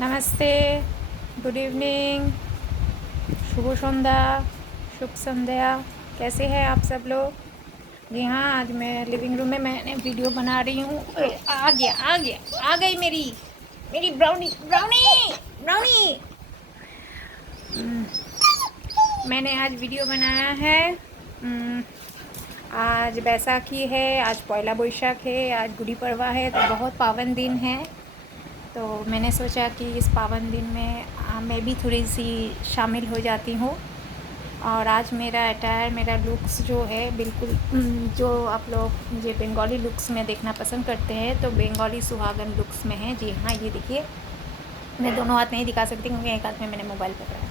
नमस्ते, good evening, शुभ संध्या, शुभ संध्या। कैसे हैं आप सब लोग? जी हाँ, आज मैं लिविंग रूम में मैंने वीडियो बना रही हूँ। आ गई मेरी मेरी ब्राउनी ब्राउनी ब्राउनी। मैंने आज वीडियो बनाया है। आज बैसाखी है, आज पौला बोईशाख है, आज गुड़ी पड़वा है, तो बहुत पावन दिन है। तो मैंने सोचा कि इस पावन दिन में मैं भी थोड़ी सी शामिल हो जाती हूँ। और आज मेरा अटायर, मेरा लुक्स जो है बिल्कुल जो आप लोग मुझे बंगाली लुक्स में देखना पसंद करते हैं, तो बंगाली सुहागन लुक्स में है। जी हाँ, ये देखिए, मैं दोनों हाथ नहीं दिखा सकती क्योंकि एक हाथ में मैंने मोबाइल पकड़ा है।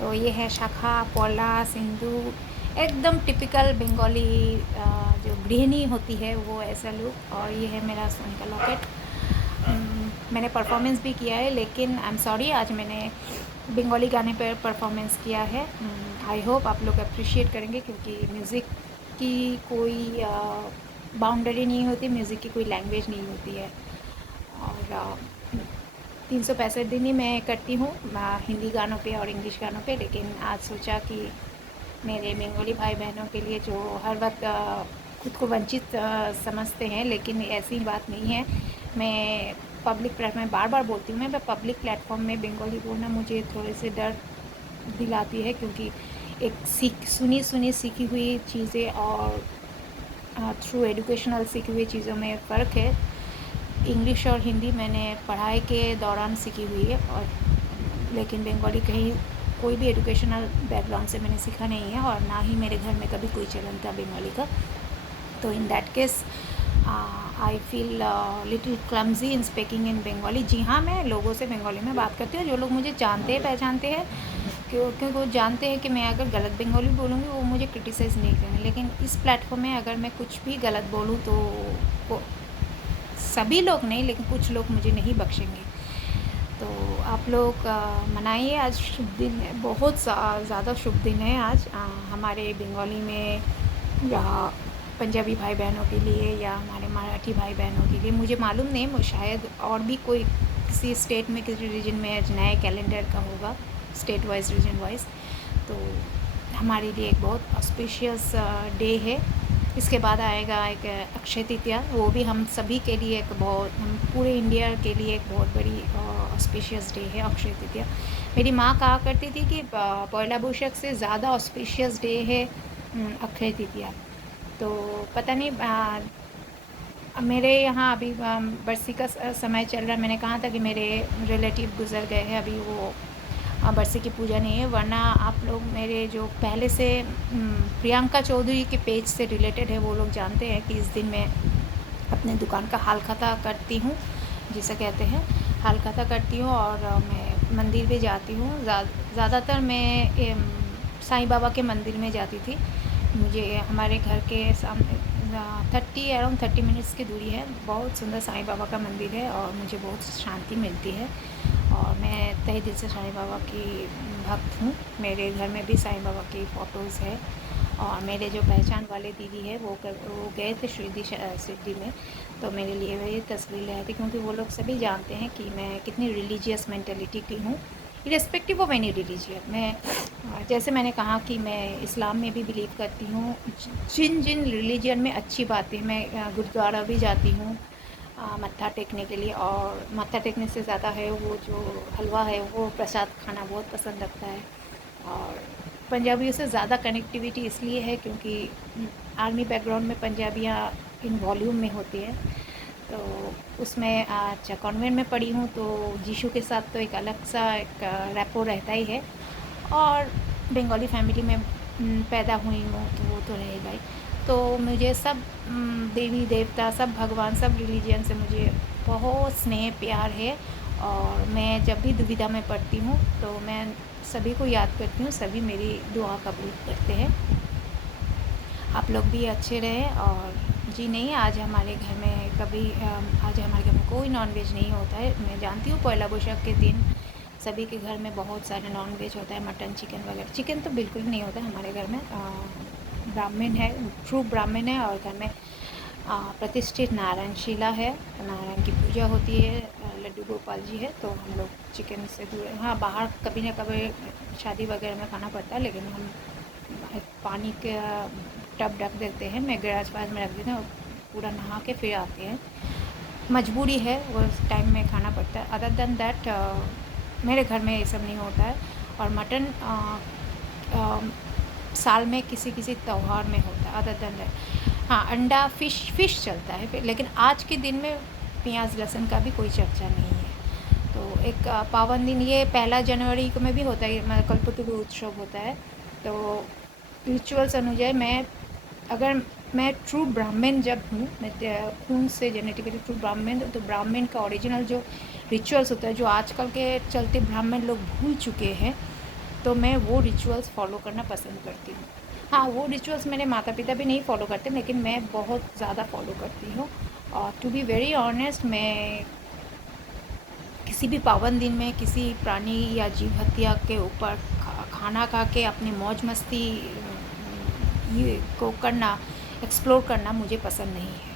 तो ये है शाखा, पौला, सिंदूर, एकदम टिपिकल बंगाली जो गृहिणी होती है वो ऐसा लुक। और ये है मेरा सोने का लॉकेट। मैंने परफॉर्मेंस भी किया है, लेकिन आई एम सॉरी, आज मैंने बंगाली गाने पर परफॉर्मेंस किया है। आई होप आप लोग अप्रिशिएट करेंगे, क्योंकि म्यूज़िक की कोई बाउंड्री नहीं होती, म्यूज़िक की कोई लैंग्वेज नहीं होती है। और 365 दिन ही मैं करती हूँ हिंदी गानों पे और इंग्लिश गानों पे, लेकिन आज सोचा कि मेरे बंगाली भाई बहनों के लिए जो हर वक्त खुद को वंचित समझते हैं, लेकिन ऐसी बात नहीं है। मैं पब्लिक प्लेटफॉर्म में बार बार बोलती हूँ, मैं पब्लिक प्लेटफॉर्म में बंगाली बोलना मुझे थोड़े से डर दिलाती है, क्योंकि एक सुनी सीखी हुई चीज़ें और थ्रू एजुकेशनल सीखी हुई चीज़ों में फ़र्क है। इंग्लिश और हिंदी मैंने पढ़ाई के दौरान सीखी हुई है, और लेकिन बंगाली कहीं कोई भी एजुकेशनल बैकग्राउंड से मैंने सीखा नहीं है, और ना ही मेरे घर में कभी कोई चलन था बंगाली का। तो in that case I feel little clumsy in speaking in Bengali. जी हाँ, मैं लोगों से बंगाली में बात करती हूँ, जो लोग मुझे जानते हैं, पहचानते हैं, क्योंकि वो जानते हैं कि मैं अगर गलत बंगाली बोलूँगी वो मुझे क्रिटिसाइज़ नहीं करेंगे। लेकिन इस प्लेटफॉर्म में अगर मैं कुछ भी गलत बोलूँ तो वो सभी लोग नहीं, लेकिन कुछ लोग मुझे नहीं बख्शेंगे। तो आप लोग मनाइए, आज शुभ दिन है, बहुत ज़्यादा शुभ दिन है आज हमारे बंगाली में, या पंजाबी भाई बहनों के लिए, या हमारे मराठी भाई बहनों के लिए। मुझे मालूम नहीं, वो शायद और भी कोई किसी स्टेट में, किसी रीजन में आज नए कैलेंडर का होगा, स्टेट वाइज, रीजन वाइज। तो हमारे लिए एक बहुत ऑस्पिशियस डे है। इसके बाद आएगा एक अक्षय तृतीया, वो भी हम सभी के लिए एक बहुत, हम पूरे इंडिया के लिए एक बहुत बड़ी ऑस्पिशियस डे है अक्षय तृतीया। मेरी माँ कहा करती थी कि पौला बोईशाख से ज़्यादा ऑस्पिशियस डे है अक्षय तृतीया। तो पता नहीं, मेरे यहाँ अभी बरसी का समय चल रहा है। मैंने कहा था कि मेरे रिलेटिव गुज़र गए हैं, अभी वो बरसी की पूजा नहीं है। वरना आप लोग मेरे जो पहले से प्रियंका चौधरी के पेज से रिलेटेड है, वो लोग जानते हैं कि इस दिन मैं अपने दुकान का हाल खाता करती हूँ, जिसे कहते हैं हाल खाता करती हूँ। और मैं मंदिर भी जाती हूँ। ज़्यादातर मैं साईं बाबा के मंदिर में जाती थी। मुझे हमारे घर के सामने 30 मिनट्स की दूरी है, बहुत सुंदर साईं बाबा का मंदिर है, और मुझे बहुत शांति मिलती है। और मैं तहे दिल से साईं बाबा की भक्त हूँ। मेरे घर में भी साईं बाबा की फ़ोटोज़ है। और मेरे जो पहचान वाले दीदी है वो गए थे सिद्धि में, तो मेरे लिए वो ये तस्वीर ले आए थे, क्योंकि वो लोग सभी जानते हैं कि मैं कितनी रिलीजियस मेंटेलिटी की हूँ, इरेस्पेक्टिव ऑफ एनी रिलीजियन। मैं जैसे मैंने कहा कि मैं इस्लाम में भी बिलीव करती हूँ। जिन जिन रिलीजन में अच्छी बातें, मैं गुरुद्वारा भी जाती हूँ मत्था टेकने के लिए। और मत्था टेकने से ज़्यादा है वो जो हलवा है, वो प्रसाद खाना बहुत पसंद लगता है। और पंजाबियों से ज़्यादा कनेक्टिविटी इसलिए है क्योंकि आर्मी बैकग्राउंड में पंजाबियाँ इन वॉल्यूम में होती है। तो उसमें अच्छा कॉन्वेंट में पढ़ी हूँ, तो जीशू के साथ तो एक अलग सा एक रैपो रहता ही है। और बंगाली फैमिली में पैदा हुई हूँ, तो वो तो रहेगा ही। तो मुझे सब देवी देवता, सब भगवान, सब रिलीजन से मुझे बहुत स्नेह प्यार है। और मैं जब भी दुविधा में पड़ती हूँ तो मैं सभी को याद करती हूँ, सभी मेरी दुआ कबूल करते हैं। आप लोग भी अच्छे रहें। और जी नहीं, आज हमारे घर में आज हमारे घर में कोई नॉनवेज नहीं होता है। मैं जानती हूँ पौला बोईशाख के दिन सभी के घर में बहुत सारे नॉनवेज होता है, मटन, चिकन वगैरह। चिकन तो बिल्कुल नहीं होता हमारे घर में। ब्राह्मण है, ट्रू ब्राह्मण है, और घर में प्रतिष्ठित नारायण शिला है, नारायण की पूजा होती है, लड्डू गोपाल जी है, तो हम लोग चिकन से दूर। हाँ, बाहर कभी ना कभी शादी वगैरह में खाना पड़ता है, लेकिन हम पानी का टब रख देते हैं, मैं गैराज पास में रख देते हैं और पूरा नहा के फिर आते हैं। मजबूरी है, वो टाइम में खाना पड़ता है। अदर देन दैट मेरे घर में ये सब नहीं होता है। और मटन साल में किसी किसी त्यौहार में होता है। अदर देन दैट हाँ, अंडा फ़िश चलता है, लेकिन आज के दिन में प्याज लहसुन का भी कोई चर्चा नहीं है। तो एक पावन दिन ये 1 जनवरी को में भी होता है, मतलब कल्पतरु उत्सव होता है। तो रिचुअल्स अनुसार अगर मैं ट्रू ब्राह्मण जब हूँ, मैं खून से जेनेटिकली ट्रू ब्राह्मण, तो ब्राह्मण का ओरिजिनल जो रिचुअल्स होता है, जो आजकल के चलते ब्राह्मण लोग भूल चुके हैं, तो मैं वो रिचुअल्स फॉलो करना पसंद करती हूँ। हाँ, वो रिचुअल्स मेरे माता पिता भी नहीं फॉलो करते, लेकिन मैं बहुत ज़्यादा फॉलो करती हूँ। और टू बी वेरी ऑनेस्ट, मैं किसी भी पावन दिन में किसी प्राणी या जीव हत्या के ऊपर खाना खा के अपनी मौज मस्ती ये को करना, एक्सप्लोर करना मुझे पसंद नहीं है।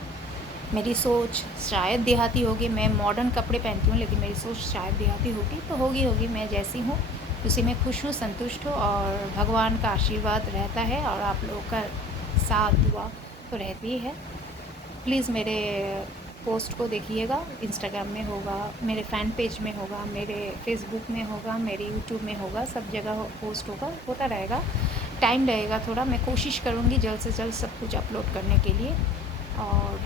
मेरी सोच शायद देहाती होगी, मैं मॉडर्न कपड़े पहनती हूँ, लेकिन मेरी सोच शायद देहाती होगी, तो होगी मैं जैसी हूँ उसी में खुश हूँ, संतुष्ट हूँ, और भगवान का आशीर्वाद रहता है, और आप लोगों का साथ दुआ तो रहती ही है। प्लीज़ मेरे पोस्ट को देखिएगा, इंस्टाग्राम में होगा, मेरे फ़ैन पेज में होगा, मेरे फेसबुक में होगा, मेरे यूट्यूब में होगा, सब जगह पोस्ट होता रहेगा। टाइम लगेगा थोड़ा, मैं कोशिश करूँगी जल्द से जल्द सब कुछ अपलोड करने के लिए। और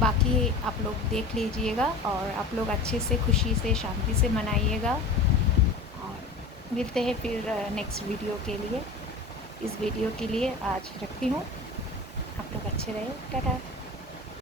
बाकी आप लोग देख लीजिएगा, और आप लोग अच्छे से, खुशी से, शांति से मनाइएगा। और मिलते हैं फिर नेक्स्ट वीडियो के लिए। इस वीडियो के लिए आज रखती हूँ। आप लोग अच्छे रहे, टाटा।